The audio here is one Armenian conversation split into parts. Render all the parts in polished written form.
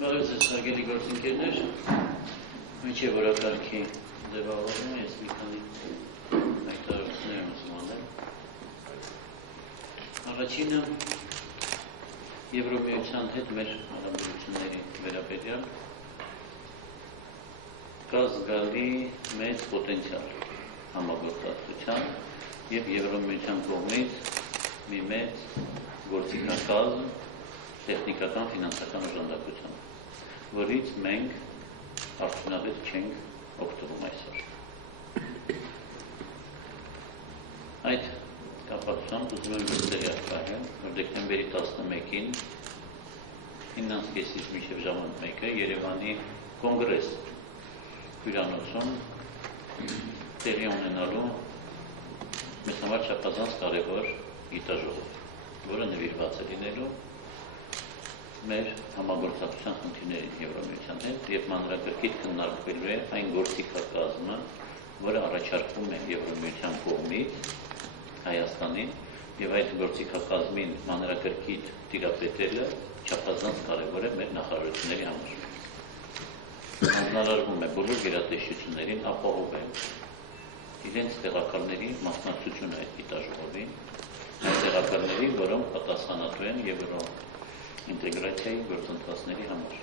Բարև ձեզ հարգելի գործընկերներ, մինչև օրակարգի ձևավորումը ես մի քանի հայտարարություններ եմ ուզում անել։ Առաջինը Եվրոպայության հետ մեր հարաբերությունների վերաբերյալ կա զգալի մեծ պոտենցիալ համագործակցության եւ Եվրոպայության կողմից մի մեծ գործիքակազմ տեխնիկական ֆինանսական օժանդակություն, որից մենք արդյունավետ չենք օգտվում այսօր։ Այդ կապակցությամբ ուզում եմ տեղյակ տալ, որ դեկտեմբերի 11-ին 9:30-ից մինչև ժամանակ 1-ը Երևանի կոնգրես հյուրանոցում տեղի ունենալու մեզ համար չափազանց կարևոր գիտաժողով, որը նվիրված է լինելու մեր համագործակցության խնդիրներին Եվրոպայության հետ եւ մանրակրկիտ քննարկվելու է այն գործիքակազմը, որը առաջարկվում է Եվրոպայության կողմից Հայաստանին եւ այդ գործիքակազմին մանրակրկիտ տիրապետելը չափազանց կարեւոր է մեր նախարարությունների համար։ Հանձնարարվում է բոլոր գերատեսչություններին ապահովել իրենց տեղակալների մասնակցությունը այդ գիտաժողովին, այն տեղակալների, որոնք պատասխանատու են ինտեգրացիայի գործընթացների համար։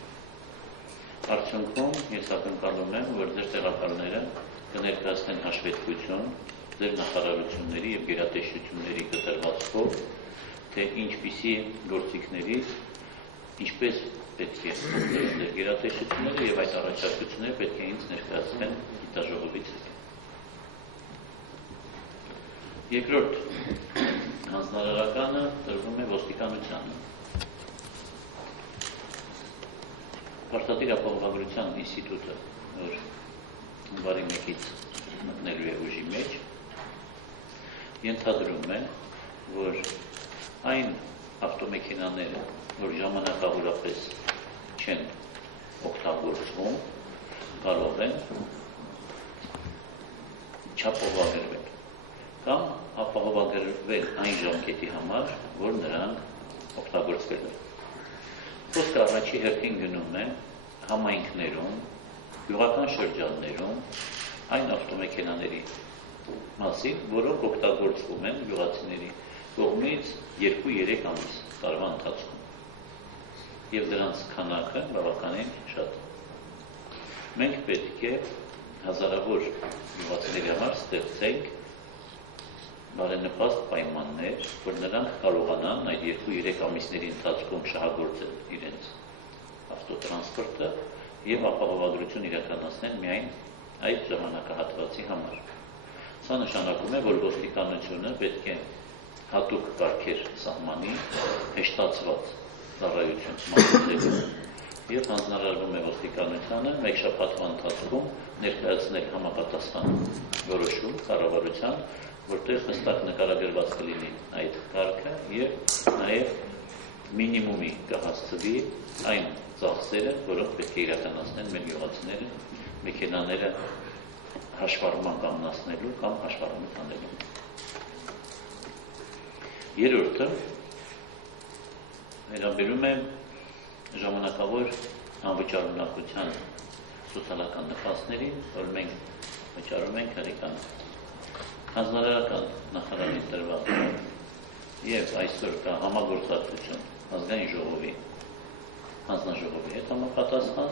Արդյունքում ես ակնկալում եմ, որ ձեր տեղակալները կներկայացնեն հաշվետվություն ձեր նախարարությունների եւ գերատեսչությունների կտրվածքով, թե ինչպիսի գործիքներից ինչպես պետք է ձեր գերատեսչությունները եւ այդ առաջարկությունները պետք է ինձ ներկայացնեն գիտաժողովից հետ։ Երկրորդ հանձնարարականը տրվում է ոստիկանությանը։ Պարտադիր ապահովագրության ինստիտուտը, որ բարի մեկից մտնելու է ուժի մեջ, ենթադրում է, որ այն ավտոմեքենաները, որ ժամանակավորապես չեն օգտագործվում, կարող են չապահովագրվել կամ ապահովագրվել այն ժամկետի համար, որ նրանք օգտագործվել են։ Խոսքը առաջի հերթին գնում է համայնքներում, գյուղական շրջաններում այն ավտոմեքենաների մասին, որոնք օգտագործվում են գյուղացիների կողմից 2-3 ամիս տարվա ընթացքում եւ դրանց քանակը բավականին շատ է։ Մենք պետք է հազարավոր գյուղացիների համար ստեղծենք բարենպաստ պայմաններ, որ նրանք կարողանան այդ 2-3 ամիսների ընթացքում շահագործել իրենց ավտոտրանսպորտը եւ ապահովագրություն իրականացնել միայն այդ ժամանակահատվածի համար։ Սա նշանակում է, որ ոստիկանությունը պետք է հատուկ կարգեր սահմանի, հեշտացված ծառայություն մատուցելու եւ հանձնարարվում է ոստիկանությանը մեկ շաբաթվա ընթացքում ներկայացնել համապատասխան որոշում կառավարության, որտեղ հստակ նկարագրված կլինի այդ կարգը եւ նաեւ մինիմումի կհասցվի այն ծախսերը, որոնք պետք է իրականացնեն մեր գյուղացիները մեքենաները հաշվառման կանգնացնելու կամ հաշվառումը տանելու։ Երրորդը վերաբերում է ժամանակավոր անվճարունակության սոցիալական նպաստներին, որ մենք վճարում ենք հերեկան հանձնարարական նախարարի տրված եւ այսօր կա համագործակցություն ազգային ժողովի հանձնաժողովի հետ համապատասխան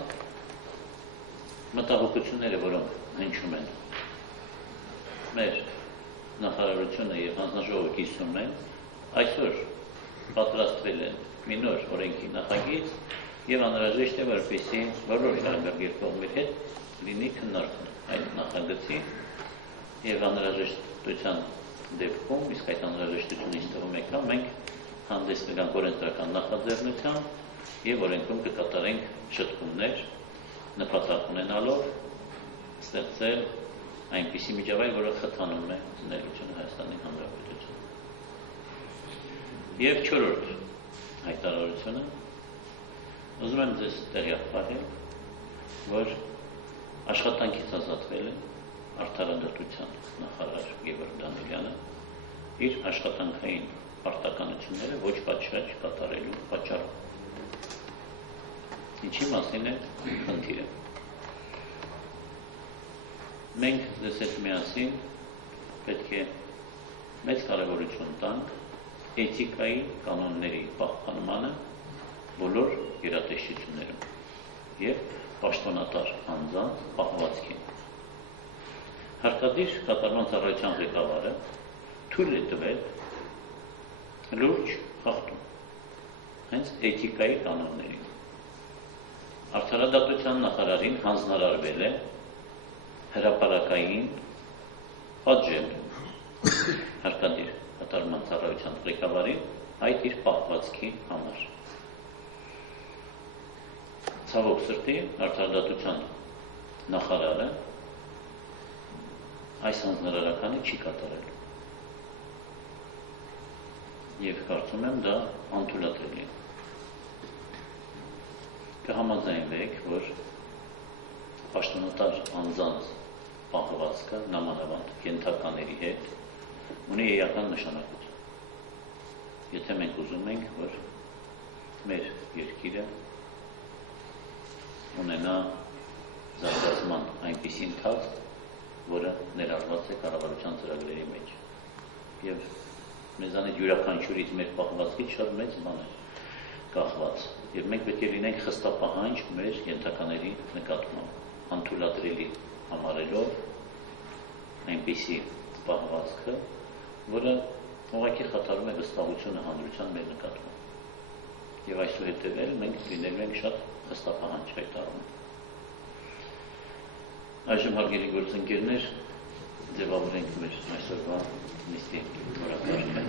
մտահոգությունները, որոնք հնչում են մեր նախարարությունը եւ հանձնաժողովը կիսում են, այսօր պատրաստվել են մի նոր օրենքի նախագիծ եւ անհրաժեշտ է, որպեսզի բոլոր հրաժարակիր կողմերի հետ լինի քննարկում այդ նախագծի եւ անհրաժեշտության դեպքում, իսկ այդ անհրաժեշտությունը ինձ թվում է կա, մենք հանդես կգանք օրենսդրական նախաձեռնությամբ եւ օրենքում կկատարենք շտկումներ, նպատակ ունենալով ստեղծել այնպիսի միջավայր, որը խթանում է ներկայությունը Հայաստանի Հանրապետություն։ Եվ չորրորդ հայտարարությունը ուզում եմ ձեզ տեղյակ տալ, որ աշխատանքից ազատվել է արդարադատության նախարար Գևորգ Դանիելյանը իր աշխատանքային պարտականությունները ոչ պատշաճ կատարելու պատճառով։ Ինչի մասին է խնդիրը։ Մենք ձեզ հետ միասին պետք է մեծ կարևորություն տանք էթիկայի կանոնների պահպանմանը բոլոր գերատեսչություններում և պաշտոնատար անձանց պահվածքին։ Հարկադիր կատարման ծառայության ղեկավարը թույլ է տվել լուրջ խախտում հենց էթիկայի կանոններին։ Արդարադատության նախարարին հանձնարարվել է հրապարակային պատժել հարկադիր կատարման ծառայության ղեկավարին այդ իր պահվածքի համար։ Ցավոք սրտի արդարադատության նախարարը այս հանձնարարականը չի կատարել և կարծում եմ դա անթույլատրելի է։ Կհամաձայնվեք, որ պաշտոնատար անձանց պահվածքը նամանավանդ կենդականների հետ ունի էական նշանակություն։ Եթե մենք ուզում ենք, որ մեր երկիրը ունենա զարգացման այնպիսի ընթացք, որը ներառված է կառավարության ծրագրերի մեջ։ Եվ մեզանից յուրաքանչյուրից մեր պահվածքից շատ մեծ բան է կախված։ Եվ մենք պետք է լինենք խստապահանջ մեր կենդականների նկատմամբ, անթույլատրելի համարելով այնպիսի պահվածքը, որը ուղղակի խաթարում է վստահությունը հանրության մեր նկատմամբ։ Եվ այսուհետև մենք լինելու ենք շատ խստապահանջ այդ առումով։ Այժմ հարգելի գործընկերներ, ձևավորենք մեր այսօրվա նիստի օրակարգը։